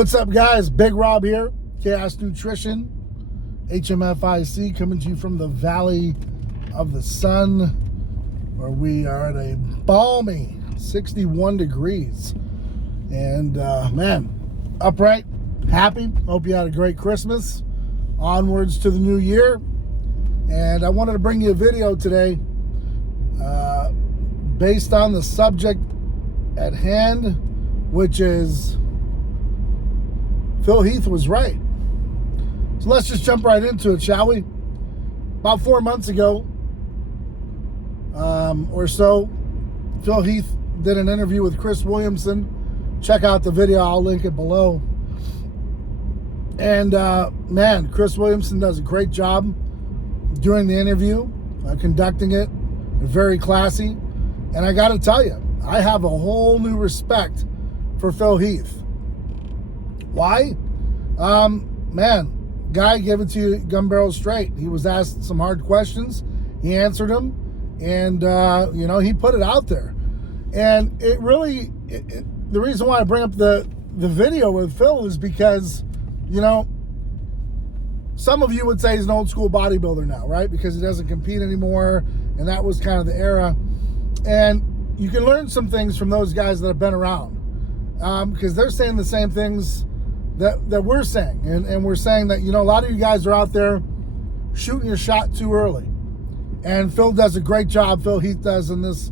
What's up, guys? Big Rob here, Chaos Nutrition, HMFIC, coming to you from the Valley of the Sun, where we are at a balmy 61 degrees. And man, upright, happy. Hope you had a great Christmas. Onwards to the new year. And I wanted to bring you a video today based on the subject at hand, which is Phil Heath was right. So let's just jump right into it, shall we? About 4 months ago or so, Phil Heath did an interview with Chris Williamson. Check out the video, I'll link it below. And man, Chris Williamson does a great job during the interview, conducting it, very classy. And I gotta tell you, I have a whole new respect for Phil Heath. Why? Man, guy gave it to you gun barrel straight. He was asked some hard questions. He answered them. And, you know, he put it out there. And it really, the reason why I bring up the video with Phil is because, you know, some of you would say he's an old school bodybuilder now, right? Because he doesn't compete anymore. And that was kind of the era. And you can learn some things from those guys that have been around. Because they're saying the same things that we're saying. And we're saying that, you know, a lot of you guys are out there shooting your shot too early. And Phil does a great job, Phil Heath does in this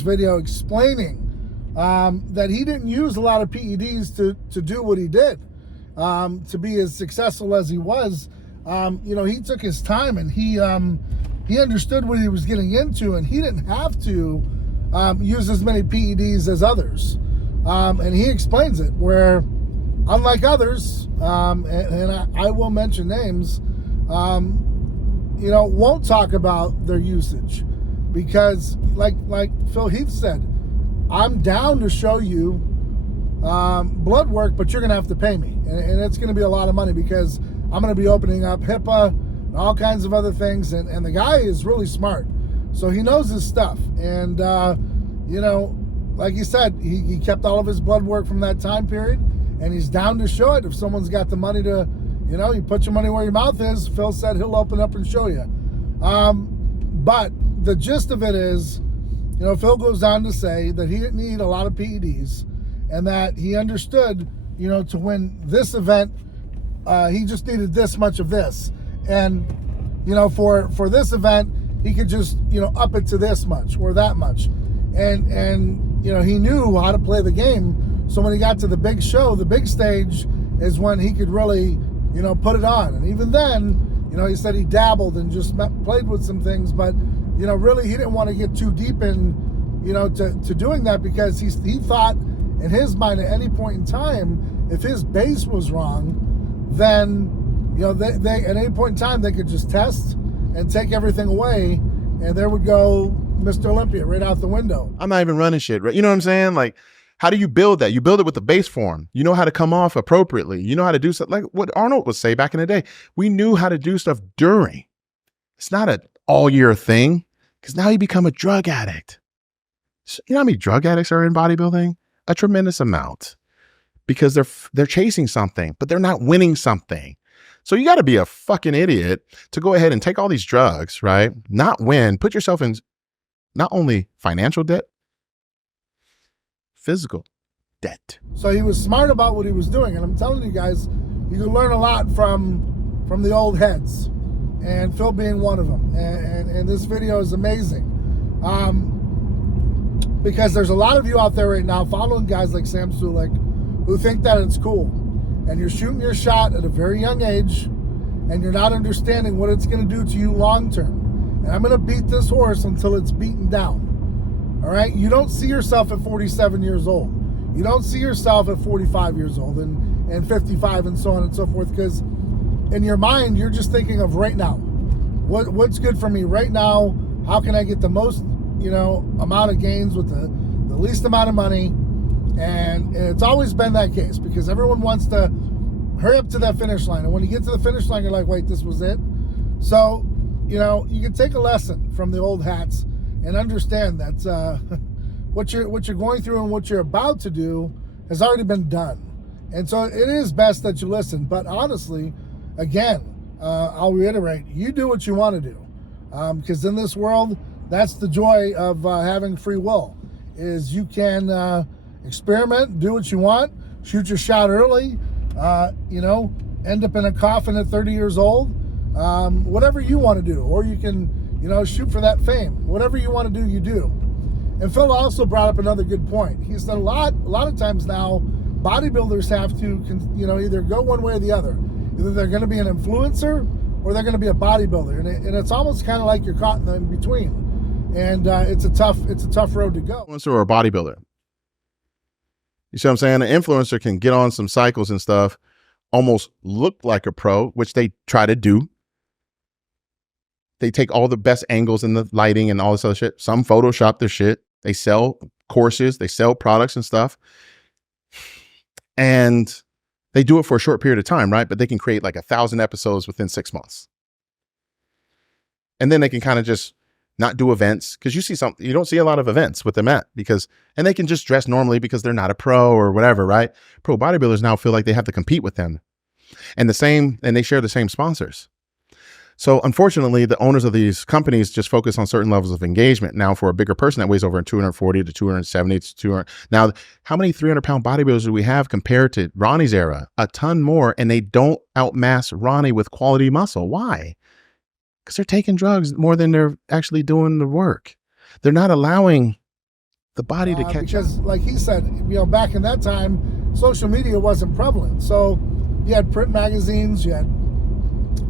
video, explaining that he didn't use a lot of PEDs to do what he did, to be as successful as he was. You know, he took his time and he understood what he was getting into, and he didn't have to use as many PEDs as others. And he explains it where, unlike others, and I will mention names, you know, won't talk about their usage, because like Phil Heath said, I'm down to show you blood work, but you're gonna have to pay me, and it's gonna be a lot of money, because I'm gonna be opening up HIPAA and all kinds of other things, and the guy is really smart, so he knows his stuff. And you know, like he said, he kept all of his blood work from that time period, and he's down to show it if someone's got the money to. You know, you put your money where your mouth is. Phil said he'll open up and show you. But the gist of it is, you know, Phil goes on to say that he didn't need a lot of PEDs, and that he understood, you know, to win this event, he just needed this much of this. And, you know, for this event, he could just, you know, up it to this much or that much. And you know, he knew how to play the game. So when he got to the big show, the big stage, is when he could really, you know, put it on. And even then, you know, he said he dabbled and just played with some things, but, you know, really he didn't want to get too deep in, you know, to doing that, because he thought in his mind at any point in time, if his base was wrong, then, you know, they at any point in time, they could just test and take everything away, and there would go Mr. Olympia right out the window. I'm not even running shit, right? You know what I'm saying? Like, how do you build that? You build it with the base form. You know how to come off appropriately. You know how to do stuff like what Arnold would say back in the day. We knew how to do stuff during. It's not an all year thing, because now you become a drug addict. So, you know how many drug addicts are in bodybuilding? A tremendous amount, because they're chasing something, but they're not winning something. So you got to be a fucking idiot to go ahead and take all these drugs, right? Not win, put yourself in not only financial debt, physical debt. So he was smart about what he was doing, and I'm telling you guys, you can learn a lot from the old heads, and Phil being one of them. And this video is amazing, because there's a lot of you out there right now following guys like Sam Sulek who think that it's cool, and you're shooting your shot at a very young age, and you're not understanding what it's going to do to you long term. And I'm going to beat this horse until it's beaten down. All right, you don't see yourself at 47 years old. You don't see yourself at 45 years old and 55 and so on and so forth, because in your mind, you're just thinking of right now. What's good for me right now? How can I get the most, you know, amount of gains with the least amount of money? And it's always been that case, because everyone wants to hurry up to that finish line. And when you get to the finish line, you're like, wait, this was it? So, you know, you can take a lesson from the old hats and understand that what you're going through and what you're about to do has already been done. And so it is best that you listen. But honestly, again, I'll reiterate, you do what you want to do. Because in this world, that's the joy of having free will, is you can experiment, do what you want, shoot your shot early, end up in a coffin at 30 years old, whatever you want to do. Or you can, shoot for that fame. Whatever you want to do, you do. And Phil also brought up another good point. He said a lot of times now, bodybuilders have to, either go one way or the other. Either they're going to be an influencer or they're going to be a bodybuilder, and it's almost kind of like you're caught in between. And it's a tough road to go. Influencer or a bodybuilder. You see what I'm saying? An influencer can get on some cycles and stuff, almost look like a pro, which they try to do. They take all the best angles and the lighting and all this other shit. Some Photoshop their shit. They sell courses, they sell products and stuff. And they do it for a short period of time, right? But they can create like 1,000 episodes within 6 months. And then they can kind of just not do events, because you don't see a lot of events with them and they can just dress normally because they're not a pro or whatever, right? Pro bodybuilders now feel like they have to compete with them. And they share the same sponsors. So unfortunately, the owners of these companies just focus on certain levels of engagement. Now, for a bigger person that weighs over 240 to 270 to 200. Now, how many 300-pound bodybuilders do we have compared to Ronnie's era? A ton more, and they don't outmass Ronnie with quality muscle. Why? Because they're taking drugs more than they're actually doing the work. They're not allowing the body to catch because, up. like he said, back in that time, social media wasn't prevalent. So you had print magazines, you had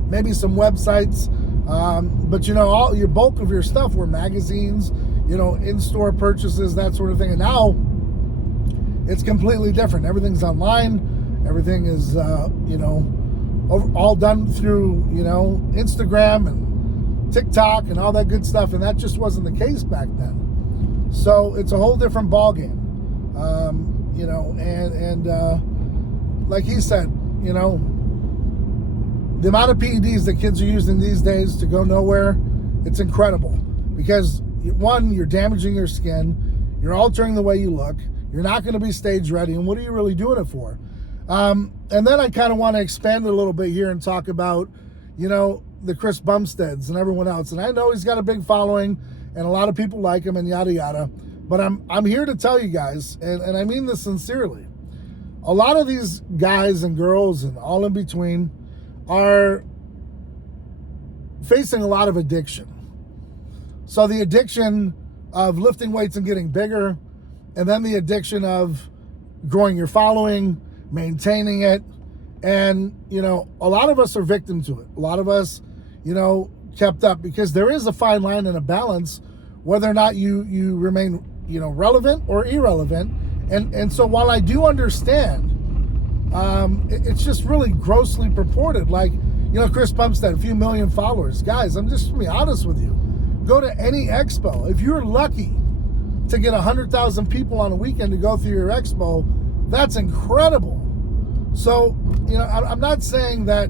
maybe some websites, but all your bulk of your stuff were magazines, in-store purchases, that sort of thing. And now it's completely different. Everything's online. Everything is, all done through, Instagram and TikTok and all that good stuff. And that just wasn't the case back then. So it's a whole different ballgame, like he said, the amount of PEDs that kids are using these days to go nowhere, it's incredible. Because one, you're damaging your skin, you're altering the way you look, you're not going to be stage ready, and what are you really doing it for? And then I kind of want to expand it a little bit here and talk about, the Chris Bumsteads and everyone else. And I know he's got a big following, and a lot of people like him and yada yada. But I'm here to tell you guys, and I mean this sincerely, a lot of these guys and girls and all in between are facing a lot of addiction. So the addiction of lifting weights and getting bigger, and then the addiction of growing your following, maintaining it. And, a lot of us are victim to it. A lot of us, kept up, because there is a fine line and a balance whether or not you remain, relevant or irrelevant. And so while I do understand, it's just really grossly purported. Like, Chris Bumstead, a few million followers. Guys, I'm just going to be honest with you. Go to any expo. If you're lucky to get 100,000 people on a weekend to go through your expo, that's incredible. So, I'm not saying that,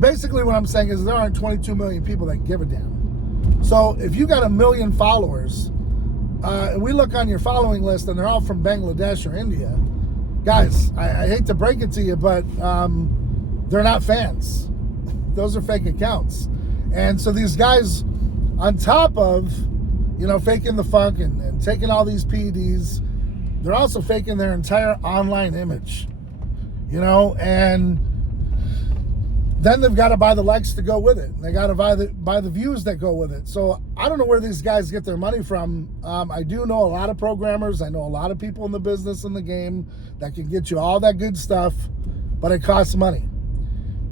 basically what I'm saying is there aren't 22 million people that give a damn. So if you got 1 million followers, and we look on your following list and they're all from Bangladesh or India, guys, I hate to break it to you, but they're not fans. Those are fake accounts. And so these guys, on top of, faking the funk and taking all these PEDs, they're also faking their entire online image, and then they've got to buy the likes to go with it. They got to buy the views that go with it. So I don't know where these guys get their money from. I do know a lot of programmers. I know a lot of people in the business, in the game, that can get you all that good stuff, but it costs money.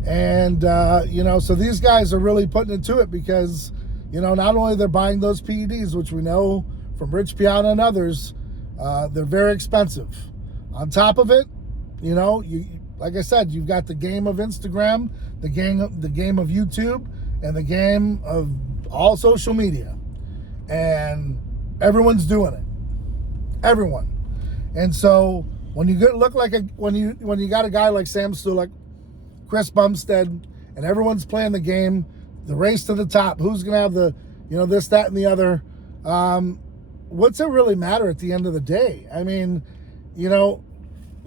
And, so these guys are really putting into it because, not only they're buying those PEDs, which we know from Rich Piana and others, they're very expensive. On top of it, like I said, you've got the game of Instagram, the game of YouTube, and the game of all social media, and everyone's doing it. Everyone. And so when you look like when you got a guy like Sam Sulek, Chris Bumstead, and everyone's playing the game, the race to the top, who's gonna have the this, that, and the other. What's it really matter at the end of the day? I mean,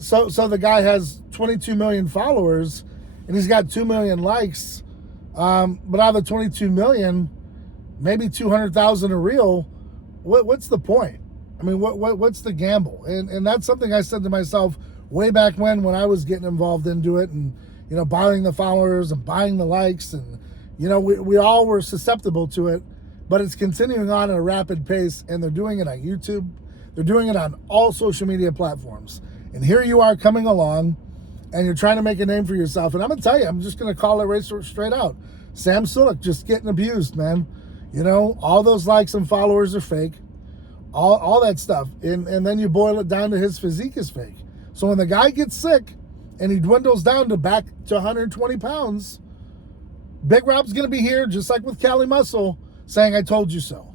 So the guy has 22 million followers, and he's got 2 million likes. But out of the 22 million, maybe 200,000 are real. What's the point? I mean, what's the gamble? And that's something I said to myself way back when I was getting involved into it, and buying the followers and buying the likes, and we all were susceptible to it. But it's continuing on at a rapid pace, and they're doing it on YouTube. They're doing it on all social media platforms. And here you are coming along, and you're trying to make a name for yourself. And I'm gonna tell you, I'm just gonna call it right straight out. Sam Sulek just getting abused, man. All those likes and followers are fake. All that stuff. And then you boil it down to his physique is fake. So when the guy gets sick and he dwindles down to back to 120 pounds, Big Rob's gonna be here, just like with Cali Muscle, saying, I told you so.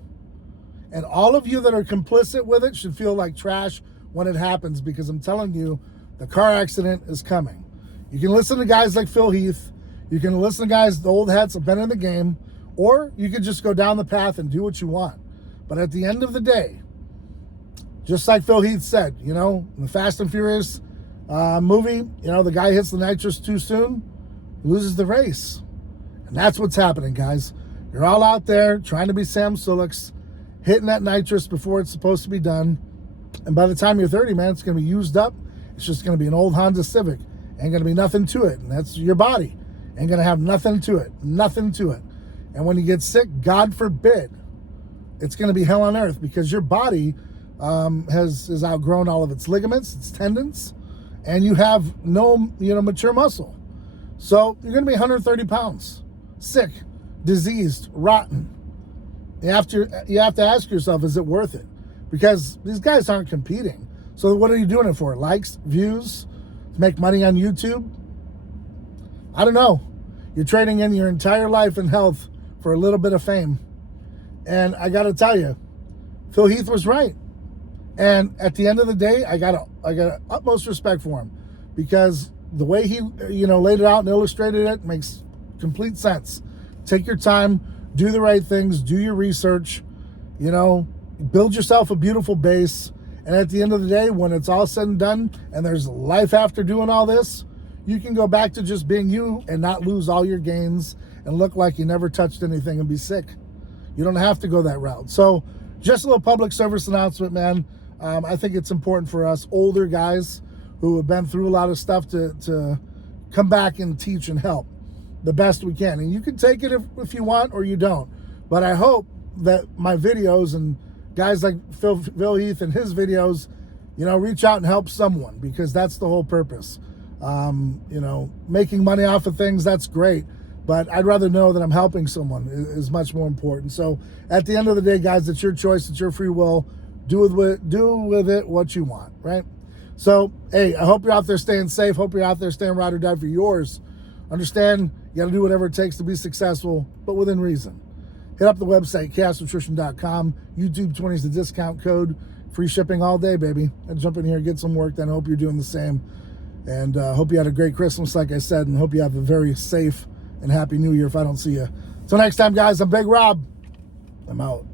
And all of you that are complicit with it should feel like trash when it happens, because I'm telling you, the car accident is coming. You can listen to guys like Phil Heath. You can listen to guys, the old hats have been in the game, or you could just go down the path and do what you want. But at the end of the day, just like Phil Heath said, in the Fast and Furious movie, the guy hits the nitrous too soon, loses the race. And that's what's happening, guys. You're all out there trying to be Sam Suleks, hitting that nitrous before it's supposed to be done. And by the time you're 30, man, it's going to be used up. It's just going to be an old Honda Civic. Ain't going to be nothing to it. And that's your body. Ain't going to have nothing to it. Nothing to it. And when you get sick, God forbid, it's going to be hell on earth, because your body has outgrown all of its ligaments, its tendons, and you have no mature muscle. So you're going to be 130 pounds, sick, diseased, rotten. You have to ask yourself, is it worth it? Because these guys aren't competing. So what are you doing it for? Likes, views, to make money on YouTube? I don't know. You're trading in your entire life and health for a little bit of fame. And I got to tell you, Phil Heath was right. And at the end of the day, I got utmost respect for him, because the way he laid it out and illustrated it makes complete sense. Take your time, do the right things, do your research, build yourself a beautiful base. And at the end of the day, when it's all said and done and there's life after doing all this, you can go back to just being you and not lose all your gains and look like you never touched anything and be sick. You don't have to go that route. So just a little public service announcement, man. I think it's important for us older guys who have been through a lot of stuff to come back and teach and help the best we can. And you can take it if you want, or you don't. But I hope that my videos and guys like Phil Heath and his videos, reach out and help someone, because that's the whole purpose. Making money off of things, that's great. But I'd rather know that I'm helping someone is much more important. So at the end of the day, guys, it's your choice. It's your free will. Do with it what you want, right? So, hey, I hope you're out there staying safe. Hope you're out there staying ride or die for yours. Understand, you got to do whatever it takes to be successful, but within reason. Hit up the website, chaosnutrition.com. YouTube 20 is the discount code. Free shipping all day, baby. And jump in here, get some work done. Hope you're doing the same. And hope you had a great Christmas, like I said, and hope you have a very safe and happy New Year if I don't see you. Till next time, guys, I'm Big Rob. I'm out.